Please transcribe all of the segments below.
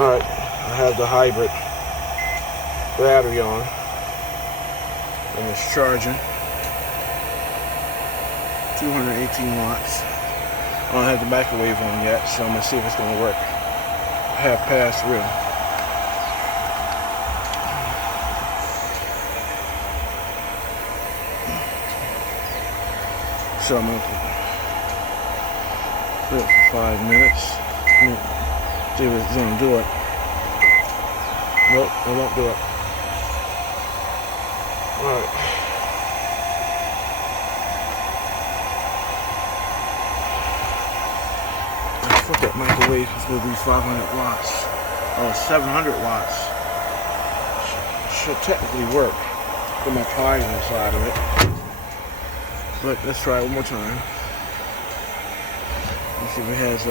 Alright, I have the hybrid battery on and it's charging. 218 watts. I don't have the microwave on yet, so I'm going to see if it's going to work. I have passed through. So I'm going to put it for 5 minutes. See if it's going to do it. Nope, it won't do it. Alright. I thought that microwave was going to be 500 watts. Oh, 700 watts. Should technically work. Put my pies inside of it. But let's try it one more time. Let's see if it has a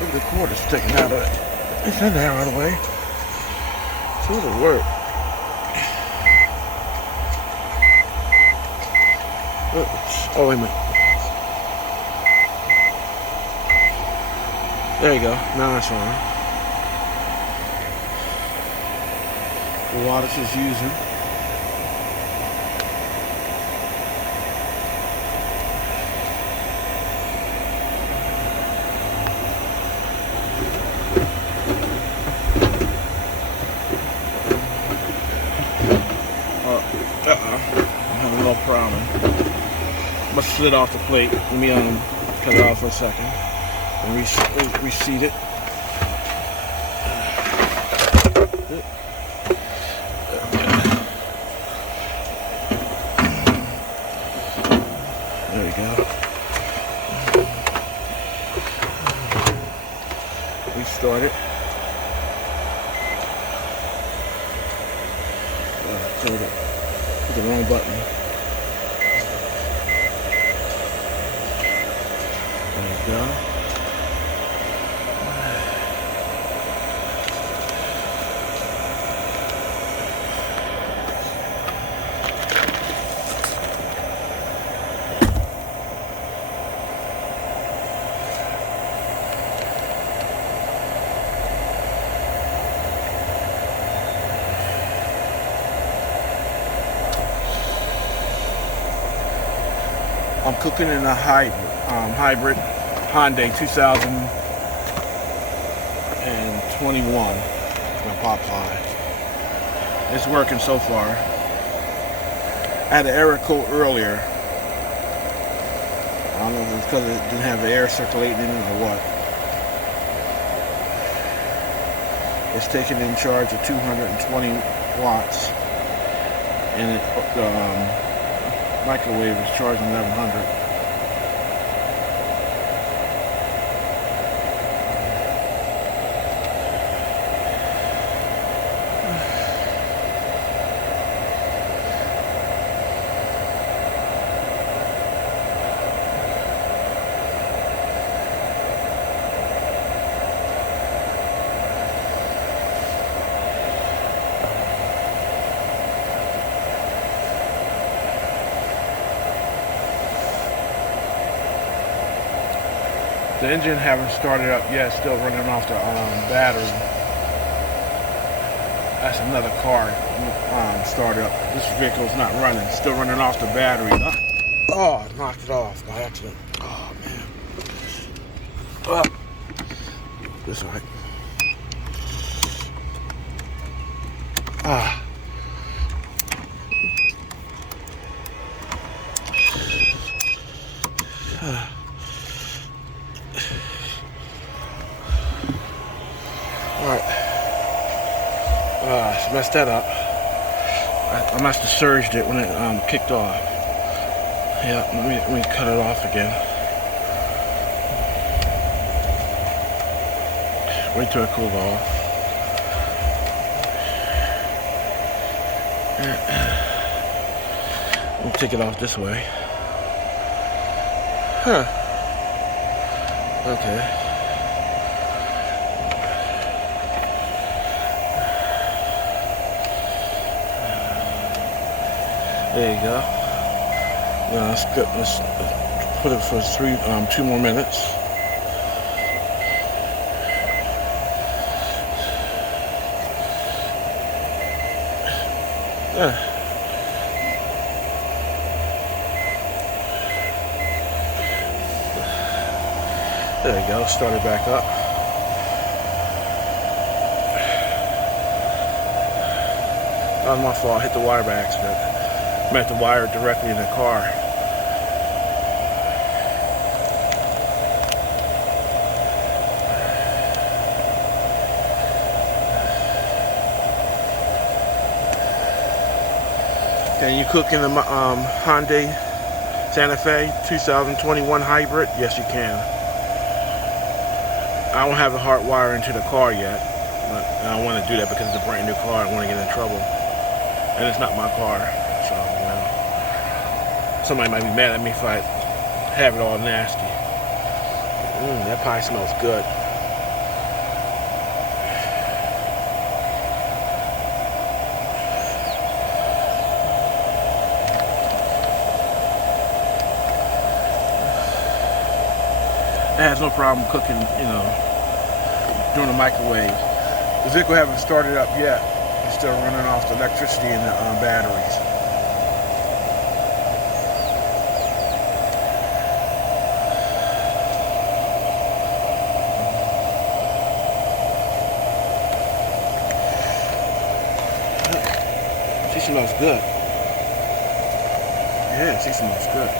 look at the cord is sticking out of it. It's in there right away. So it'll work. Oops. Oh, wait a minute. There you go. Now it's on. The wattage is using. I'm having a little problem. Must have slid off the plate. Let me cut it off for a second and reseat it. There we go. Restart it. Hit the wrong button. There you go. I'm cooking in a hybrid Hyundai 2021. My pot pie. It's working so far. I had an error code earlier. I don't know if it's because it didn't have the air circulating in it or what. It's taking in charge of 220 watts, and it microwave is charging 1100. The engine haven't started up yet, still running off the battery. That's another car started up. This vehicle's not running, still running off the battery. Oh, I knocked it off by accident. Oh, man. Oh. This right. Ah. Alright. Messed that up. I must have surged it when it kicked off. Yeah, let me cut it off again. Wait till it cools off. We'll take it off this way. Huh. Okay. There you go. Now let's put it for 2 more minutes. There you go, start it back up. That was my fault, I hit the wire by accident. I meant to wire it directly in the car. Can you cook in the Hyundai Santa Fe 2021 hybrid? Yes, you can. I don't have the hard wire into the car yet, but I don't want to do that because it's a brand new car. I don't want to get in trouble, and it's not my car, so you know. Somebody might be mad at me if I have it all nasty. That pie smells good. It has no problem cooking, you know, during the microwave. The vehicle haven't started up yet. It's still running off the electricity in the batteries. She smells good. Yeah, she smells good.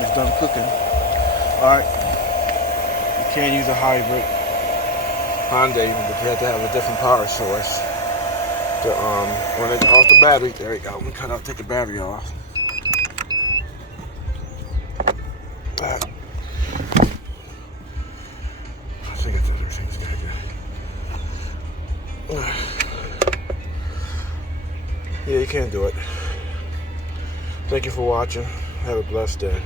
It's done cooking. Alright. You can't use a hybrid Hyundai, but you have to have a different power source to run it off the battery. There you go. I'm gonna take the battery off. I think it's everything's good. Yeah, you can't do it. Thank you for watching. Have a blessed day.